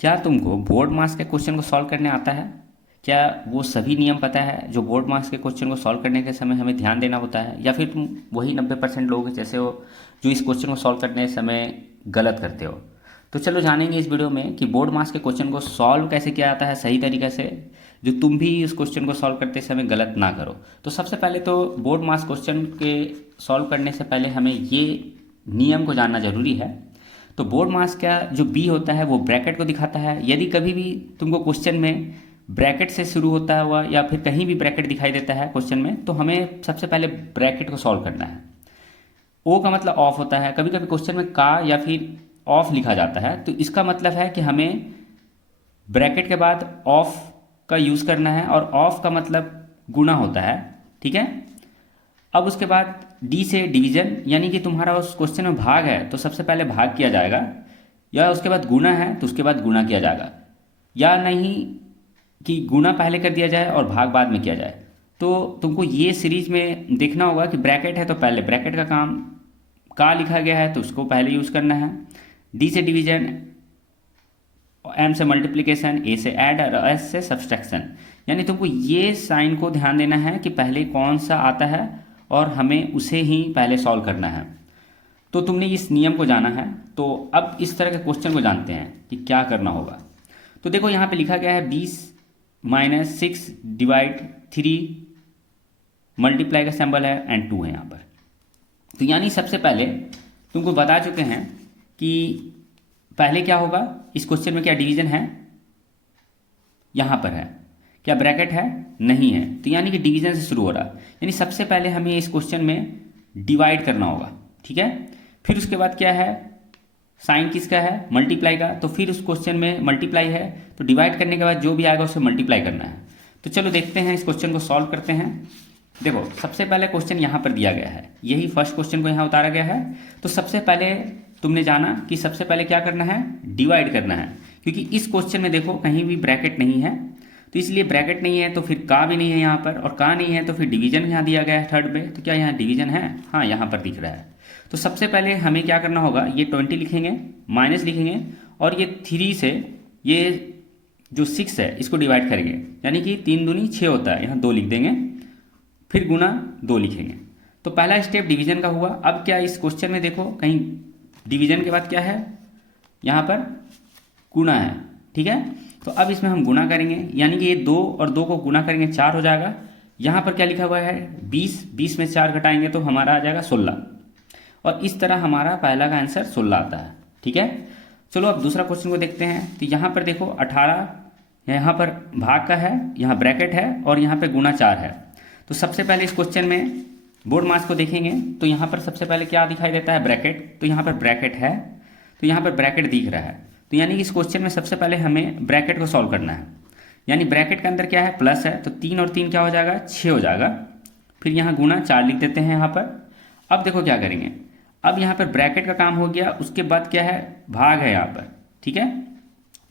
क्या तुमको board marks के क्वेश्चन को सॉल्व करने आता है? क्या वो सभी नियम पता है जो बोर्ड मार्क्स के क्वेश्चन को सॉल्व करने के समय हमें ध्यान देना होता है, या फिर तुम वही 90% लोग जैसे हो जो इस क्वेश्चन को सॉल्व करने के समय गलत करते हो? तो चलो जानेंगे इस वीडियो में कि बोर्ड मार्क्स के क्वेश्चन को सॉल्व कैसे किया जाता है सही तरीके से, जो तुम भी इस क्वेश्चन को सॉल्व करते समय गलत ना करो। तो सबसे पहले तो बोर्ड मार्क्स क्वेश्चन के सॉल्व करने से पहले हमें ये नियम को जानना जरूरी है। तो बोर्ड मार्क्स का जो बी होता है वो ब्रैकेट को दिखाता है। यदि कभी भी तुमको क्वेश्चन में ब्रैकेट से शुरू होता हुआ या फिर कहीं भी ब्रैकेट दिखाई देता है क्वेश्चन में, तो हमें सबसे पहले ब्रैकेट को सॉल्व करना है। ओ का मतलब ऑफ होता है। कभी कभी क्वेश्चन में का या फिर ऑफ लिखा जाता है, तो इसका मतलब है कि हमें ब्रैकेट के बाद ऑफ का यूज़ करना है, और ऑफ का मतलब गुना होता है। ठीक है। अब उसके बाद डी से डिवीजन, यानी कि तुम्हारा उस क्वेश्चन में भाग है तो सबसे पहले भाग किया जाएगा, या उसके बाद गुना है तो उसके बाद गुना किया जाएगा, या नहीं कि गुना पहले कर दिया जाए और भाग बाद में किया जाए। तो तुमको ये सीरीज में देखना होगा कि ब्रैकेट है तो पहले ब्रैकेट का काम, का लिखा गया है तो उसको पहले यूज़ करना है, डी से डिवीजन, एम से मल्टीप्लिकेशन, ए से ऐड और एस से सब्सट्रैक्शन। यानी तुमको ये साइन को ध्यान देना है कि पहले कौन सा आता है और हमें उसे ही पहले सॉल्व करना है। तो तुमने इस नियम को जाना है, तो अब इस तरह के क्वेश्चन को जानते हैं कि क्या करना होगा। तो देखो यहाँ पे लिखा गया है 20 - 6 डिवाइड 3, मल्टीप्लाई का सिंबल है एंड 2 है यहाँ पर। तो यानी सबसे पहले तुमको बता चुके हैं कि पहले क्या होगा, इस क्वेश्चन में क्या डिवीजन है, यहाँ पर है, क्या ब्रैकेट है, नहीं है, तो यानी कि डिवीजन से शुरू हो रहा है। यानी सबसे पहले हमें इस क्वेश्चन में डिवाइड करना होगा। ठीक है। फिर उसके बाद क्या है, साइन किसका है, मल्टीप्लाई का, तो फिर उस क्वेश्चन में मल्टीप्लाई है, तो डिवाइड करने के बाद जो भी आएगा उसे मल्टीप्लाई करना है। तो चलो देखते हैं, इस क्वेश्चन को सॉल्व करते हैं। देखो सबसे पहले क्वेश्चन यहाँ पर दिया गया है, यही फर्स्ट क्वेश्चन को यहाँ उतारा गया है। तो सबसे पहले तुमने जाना कि सबसे पहले क्या करना है, डिवाइड करना है, क्योंकि इस क्वेश्चन में देखो कहीं भी ब्रैकेट नहीं है, तो इसलिए ब्रैकेट नहीं है तो फिर का भी नहीं है यहाँ पर, और का नहीं है तो फिर डिवीजन यहाँ दिया गया है थर्ड पे, तो क्या यहाँ डिवीजन है, हाँ यहाँ पर दिख रहा है। तो सबसे पहले हमें क्या करना होगा, ये 20 लिखेंगे, माइनस लिखेंगे, और ये 3 से ये जो 6 है इसको डिवाइड करेंगे, यानी कि 3 दूनी 6 होता है, यहाँ 2 लिख देंगे, फिर गुना 2 लिखेंगे। तो पहला स्टेप डिवीजन का हुआ। अब क्या इस क्वेश्चन में देखो कहीं डिवीजन के बाद क्या है, यहाँ पर गुना है। ठीक है। तो अब इसमें हम गुना करेंगे, यानी कि ये 2 और 2 को गुना करेंगे 4 हो जाएगा। यहाँ पर क्या लिखा हुआ है 20, 20 में 4 घटाएंगे तो हमारा आ जाएगा 16, और इस तरह हमारा पहला का आंसर 16 आता है। ठीक है। चलो अब दूसरा क्वेश्चन को देखते हैं। तो यहाँ पर देखो 18 यहाँ पर भाग का है, यहाँ ब्रैकेट है, और यहाँ पे गुना 4 है। तो सबसे पहले इस क्वेश्चन में बोर्ड मार्क्स को देखेंगे तो यहाँ पर सबसे पहले क्या दिखाई देता है, ब्रैकेट। तो यहाँ पर ब्रैकेट है, तो यहाँ पर ब्रैकेट दिख रहा है, तो यानी कि इस क्वेश्चन में सबसे पहले हमें ब्रैकेट को सॉल्व करना है। यानी ब्रैकेट के अंदर क्या है, प्लस है, तो 3 और 3 क्या हो जाएगा, 6 हो जाएगा। फिर यहाँ गुना 4 लिख देते हैं यहाँ पर। अब देखो क्या करेंगे, अब यहाँ पर ब्रैकेट का काम हो गया, उसके बाद क्या है, भाग है यहाँ पर। ठीक है।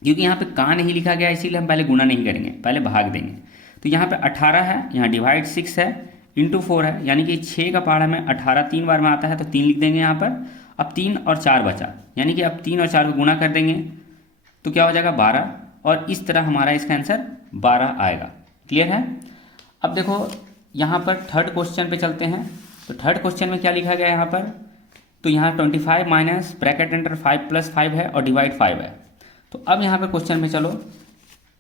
क्योंकि यहाँ पे का नहीं लिखा गया इसीलिए हम पहले गुना नहीं करेंगे, पहले भाग देंगे। तो यहाँ पे 18 है, यहाँ डिवाइड 6 है, इंटू 4 है, यानी कि 6 का पहाड़ा में 18 3 बार में आता है, तो 3 लिख देंगे यहाँ पर। अब 3 और 4 बचा, यानी कि अब 3 और 4 को गुना कर देंगे तो क्या हो जाएगा 12, और इस तरह हमारा इसका आंसर 12 आएगा। क्लियर है। अब देखो यहाँ पर थर्ड क्वेश्चन पे चलते हैं। तो थर्ड क्वेश्चन में क्या लिखा गया है यहाँ पर, तो यहाँ 25 माइनस ब्रैकेट एंटर 5 + 5 है, और डिवाइड 5 है। तो अब यहाँ पर क्वेश्चन में चलो,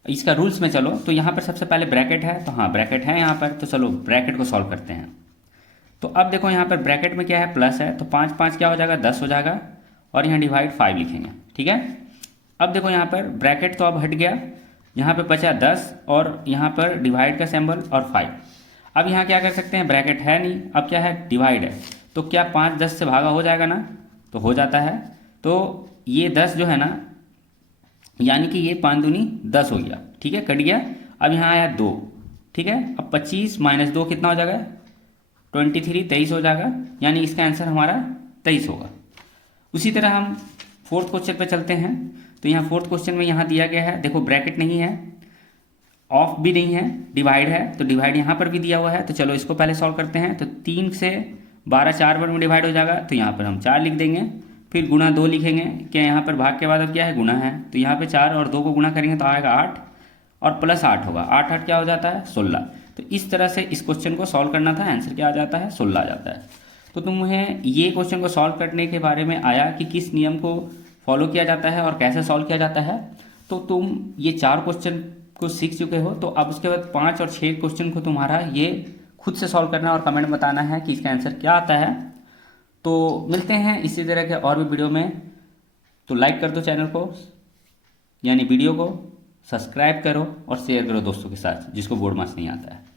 इसका रूल्स में चलो, तो यहाँ पर सबसे पहले ब्रैकेट है, तो हाँ ब्रैकेट है यहाँ पर, तो चलो ब्रैकेट को सॉल्व करते हैं। तो अब देखो यहाँ पर ब्रैकेट में क्या है, प्लस है, तो 5 5 क्या हो जाएगा, 10 हो जाएगा, और यहाँ डिवाइड 5 लिखेंगे। ठीक है। अब देखो यहाँ पर ब्रैकेट तो अब हट गया, यहाँ पे बचा 10, और यहाँ पर डिवाइड का सिंबल और 5। अब यहाँ क्या कर सकते हैं, ब्रैकेट है नहीं, अब क्या है, डिवाइड है, तो क्या 5 10 से भागा हो जाएगा ना, तो हो जाता है। तो ये 10 जो है ना, यानी कि ये 5 दूनी 10 हो गया। ठीक है, कट गया। अब यहाँ आया 2। ठीक है। अब 25 - 2 कितना हो जाएगा, 23 23 हो जाएगा, यानी इसका आंसर हमारा 23 होगा। उसी तरह हम फोर्थ क्वेश्चन पे चलते हैं। तो यहाँ फोर्थ क्वेश्चन में यहाँ दिया गया है, देखो ब्रैकेट नहीं है, ऑफ भी नहीं है, डिवाइड है, तो डिवाइड यहाँ पर भी दिया हुआ है। तो चलो इसको पहले सॉल्व करते हैं। तो 3 से 12 4 बार में डिवाइड हो जाएगा, तो यहाँ पर हम 4 लिख देंगे, फिर गुणा 2 लिखेंगे, क्या यहाँ पर भाग के बाद अब क्या है, गुणा है, तो यहाँ पे 4 और 2 को गुणा करेंगे तो आएगा 8 और प्लस 8 होगा, 8 8 क्या हो जाता है 16। तो इस तरह से इस क्वेश्चन को सॉल्व करना था, आंसर क्या आ जाता है 16 आ जाता है। तो तुम्हें ये क्वेश्चन को सॉल्व करने के बारे में आया कि किस नियम को फॉलो किया जाता है और कैसे सॉल्व किया जाता है, तो तुम ये 4 क्वेश्चन को सीख चुके हो। तो अब उसके बाद 5 और 6 क्वेश्चन को तुम्हारा ये खुद से सॉल्व करना और कमेंट बताना है कि इसका आंसर क्या आता है। तो मिलते हैं इसी तरह के और भी वीडियो में। तो लाइक कर दो चैनल को, यानी वीडियो को, सब्सक्राइब करो और शेयर करो दोस्तों के साथ जिसको बोर्ड मार्क्स नहीं आता है।